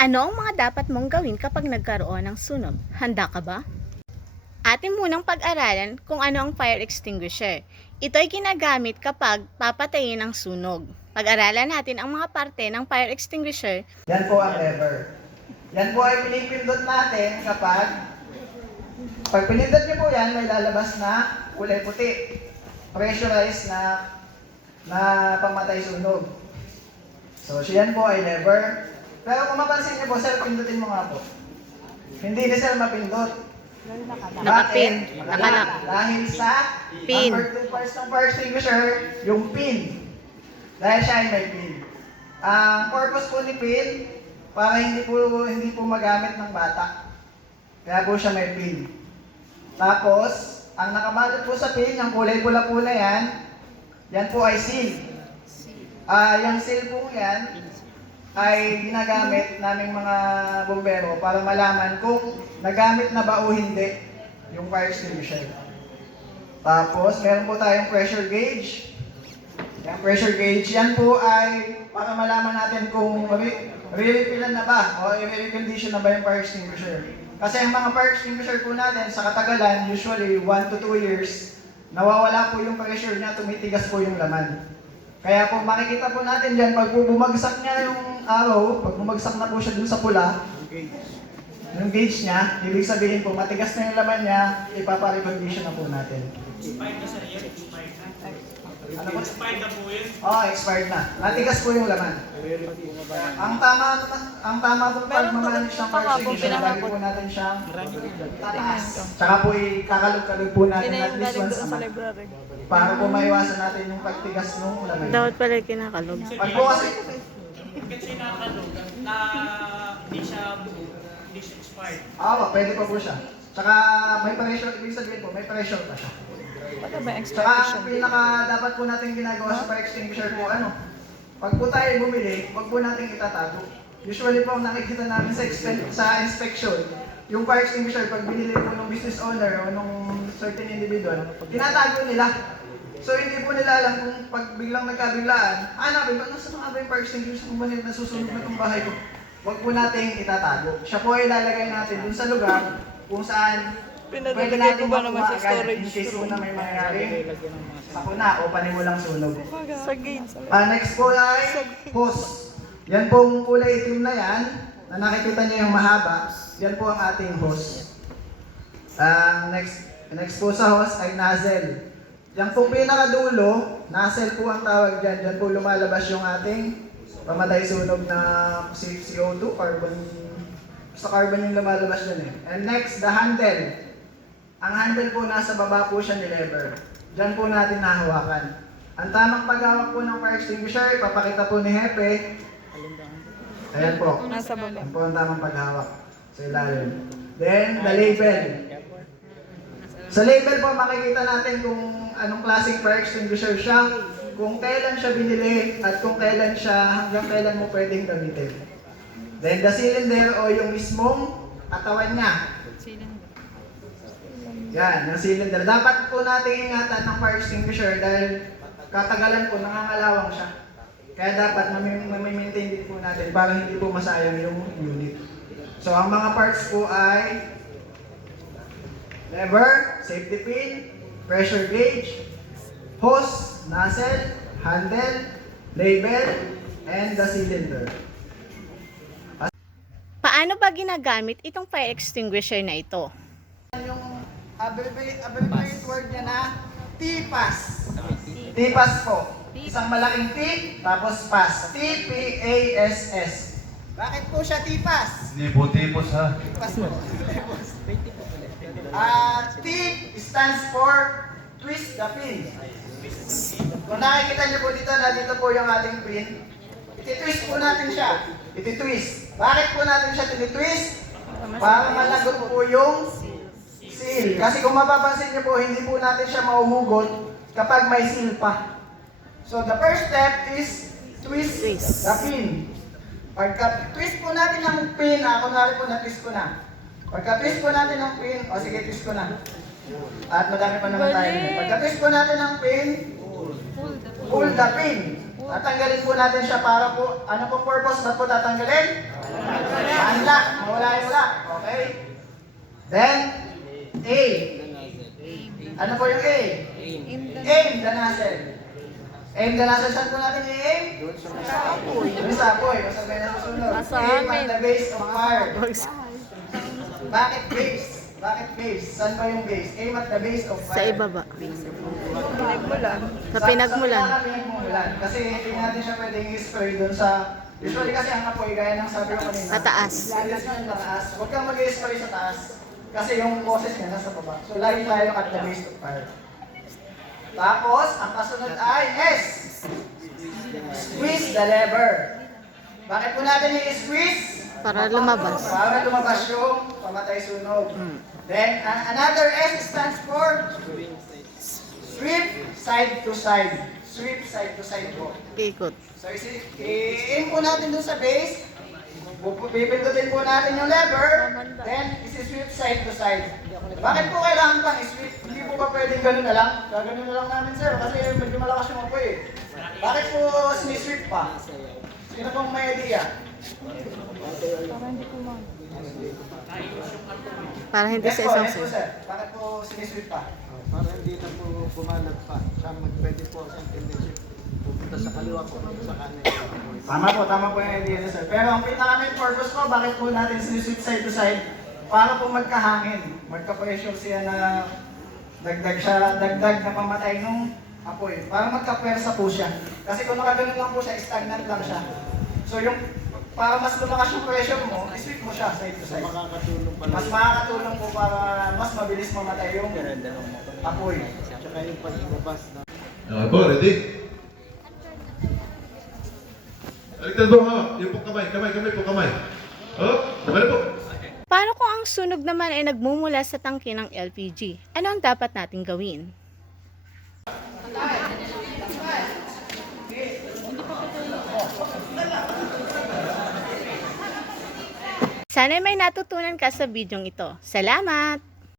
Ano ang mga dapat mong gawin kapag nagkaroon ng sunog? Handa ka ba? Atin munang pag-aralan kung ano ang fire extinguisher. Ito ay ginagamit kapag papatayin ang sunog. Pag-aralan natin ang mga parte ng fire extinguisher Yan po ang lever. Yan po ay pinipindot natin kapag pag pinindot niyo po yan, may lalabas na kulay puti. Pressurized na na pamatay sunog. So, siyan po ay lever. Pero kung mapansin niyo po, sir, pindutin mo nga po. Hindi ni sir mapindot. Nakapin. Nakalock. Dahil sa Pin. number two parts ng fire extinguisher, yung pin. Dahil siya ay may pin. Ang purpose po ni pin, para hindi po hindi po magamit ng bata. Kaya po siya may pin. Tapos, ang nakabalot po sa pin, yung kulay pula po na yan, yan po ay seal. Ah, yung seal po yan ay ginagamit naming mga bombero para malaman kung nagamit na ba o hindi yung fire extinguisher. Tapos, meron po tayong pressure gauge. Yung pressure gauge, yan po ay para malaman natin kung re- re-refillan na ba o i-recondition na ba yung fire extinguisher. Kasi ang mga fire extinguisher po natin sa katagalan, usually 1 to 2 years, nawawala po yung pressure niya, tumitigas po yung laman. Kaya po makikita po natin dyan, pag po bumagsak niya yung araw, pag bumagsak na po siya dun sa pula, yung gauge niya, ibig sabihin po, matigas na yung laman niya, ipapa-recondition na po natin. Expired na sir yun, expired na. Ano po? Expired na po yun. Oo, expired na. Natigas po yung laman. Ang tama ang tama po pag mamanis ng fire extinguisher, lagi po natin siyang tataas. Tsaka po ikakalog-kalog po natin at least once a month. Para po maiwasan natin yung pagtigas ng laman. Dapat pala kinakalog. Pag po kasi, Kasi nakakalog na hindi siya hindi siya expired. Oo, pwede pa po siya. Tsaka may pressure, ibig sabihin po, may pressure pa siya. Ano ba expiration ang pinaka dapat po natin ginagawa sa fire extinguisher po, ano, pag po tayo bumili, wag po natin itatago. Usually po, ang nakikita namin sa, sa inspection, yung fire extinguisher, pag binili po ng business owner o ng certain individual, tinatago nila. So hindi po nila alam kung pag biglang nagkabiglaan, hanapin ba, nasa mga ba yung fire extinguisher kung ba nasusunog na itong bahay ko? Wag po natin itatago. Siya po ay lalagay natin dun sa lugar kung saan Pinadalagay pwede natin ko ba naman sa makuha agad storage in case room? po na may mangyayari sakuna o panimulang sunog. Sa gate. Sa Ah, next po ay hose. Yan pong kulay itim na yan, na nakikita niyo yung mahaba, yan po ang ating hose. Ang next, next po sa hose ay nozzle. Yan pong pinakadulo, nozzle po ang tawag dyan. Yan po lumalabas yung ating pamatay sunog na C- CO2, carbon, sa carbon yung lumalabas dyan eh. And next, the handle. Ang handle po nasa baba po siya ni lever. Diyan po natin nahawakan. Ang tamang paghawak po ng fire extinguisher, ipapakita po ni Hepe. Ayan po. Nasa baba. Yan po ang tamang paghawak sa ilalim. Then, the label. Sa label po, makikita natin kung anong klaseng fire extinguisher siya, kung kailan siya binili, at kung kailan siya, hanggang kailan mo pwedeng gamitin. Then, the cylinder o yung mismong katawan niya. Yan, yung cylinder. Dapat po natin ingatan ng fire extinguisher dahil katagalan po nangangalawang siya. Kaya dapat mami-maintain din po natin para hindi po masayang yung unit. So, ang mga parts po ay lever, safety pin, pressure gauge, hose, nozzle, handle, label, and the cylinder. Paano ba ginagamit itong fire extinguisher na ito? Yung abbreviate, word niya na TPAS. TPAS po. Isang malaking T, tapos PAS. T-P-A-S-S. Bakit po siya TPAS? Tipo-tipos ha. TPAS po. Ah, T stands for twist the pin. Kung nakikita niyo po dito na dito po yung ating pin, iti-twist po natin siya. Iti-twist. Bakit po natin siya tinitwist? Para malagot po yung seal. Kasi kung mapapansin niyo po, hindi po natin siya mauhugot kapag may seal pa. So the first step is twist, Twist. the pin. Pagka twist po natin ang pin, ah, kunwari po na-twist ko na. Pagka twist po natin ang pin, o sige, twist ko na. At madami pa naman tayo. Pagka twist po natin ang pin, pull the pin. Tatanggalin po natin siya para po, ano po purpose? Ba't po tatanggalin? Unlock, mawala yung lock. Okay? Then, A. Ano po yung A? Aim the nozzle. Aim the nozzle. Saan po natin i-aim? Sa apoy. Doon sa apoy. Masabay na susunod. Aim at the base of fire. Bakit base? Bakit base? Saan ba yung base? Aim at the base of Sa fire. ibaba. Pinagmulan. Sa pinagmulan. Sa, sa pinagmulan. Kasi hindi natin siya pwedeng i-spray doon sa... Usually kasi ang apoy, gaya ng sabi ko kanina. Mataas. Lagi sa taas. Huwag kang mag-spray sa taas. Kasi yung boses niya nasa baba. So lagi tayo at the base of fire. Tapos, ang kasunod ay S. Squeeze the lever. Bakit po natin i-squeeze? Para lumabas. Para lumabas yung pamatay sunog. Then, a- another S stands for sweep side to side. Sweep side to side po. Ikot. So, i-aim po natin dun sa base. Pipindutin po natin yung lever. Then, isi-sweep side to side. Bakit po kailangan pang i-sweep? Hindi po ba pwedeng ganun na lang? Gaganon na lang namin, sir. Kasi medyo malakas yung apoy eh. Bakit po sinisweep pa? Sino pong may idea? Para hindi sa po, isang yes po, sunog. sir. Bakit po sinisweep pa? Para hindi na po bumalag pa. Siya mag-pwede po siyang tendency pupunta sa kaliwa po, sa kanin. Tama po, tama po yung idea sir. Pero ang pinaka-main purpose ko, bakit po natin sinisweep side to side? Para po magkahangin. Magka-pressure siya na dagdag siya, dagdag na pamatay nung apoy. Para magka-pwersa po siya. Kasi kung nakaganon lang po siya, stagnant lang siya. So yung, para mas lumakas yung pressure mo, isweep mo siya side to side. makakatulong pala. Mas makakatulong po para mas mabilis mamatay yung apoy. Tsaka yung paglabas na Okay po, ready? Baliktad po ha. Yung po kamay, kamay, kamay po, kamay. Oh, kamay po. Paano kung ang sunog naman ay nagmumula sa tangke ng LPG? Ano ang dapat nating gawin? Sana may natutunan ka sa bidyong ito. Salamat!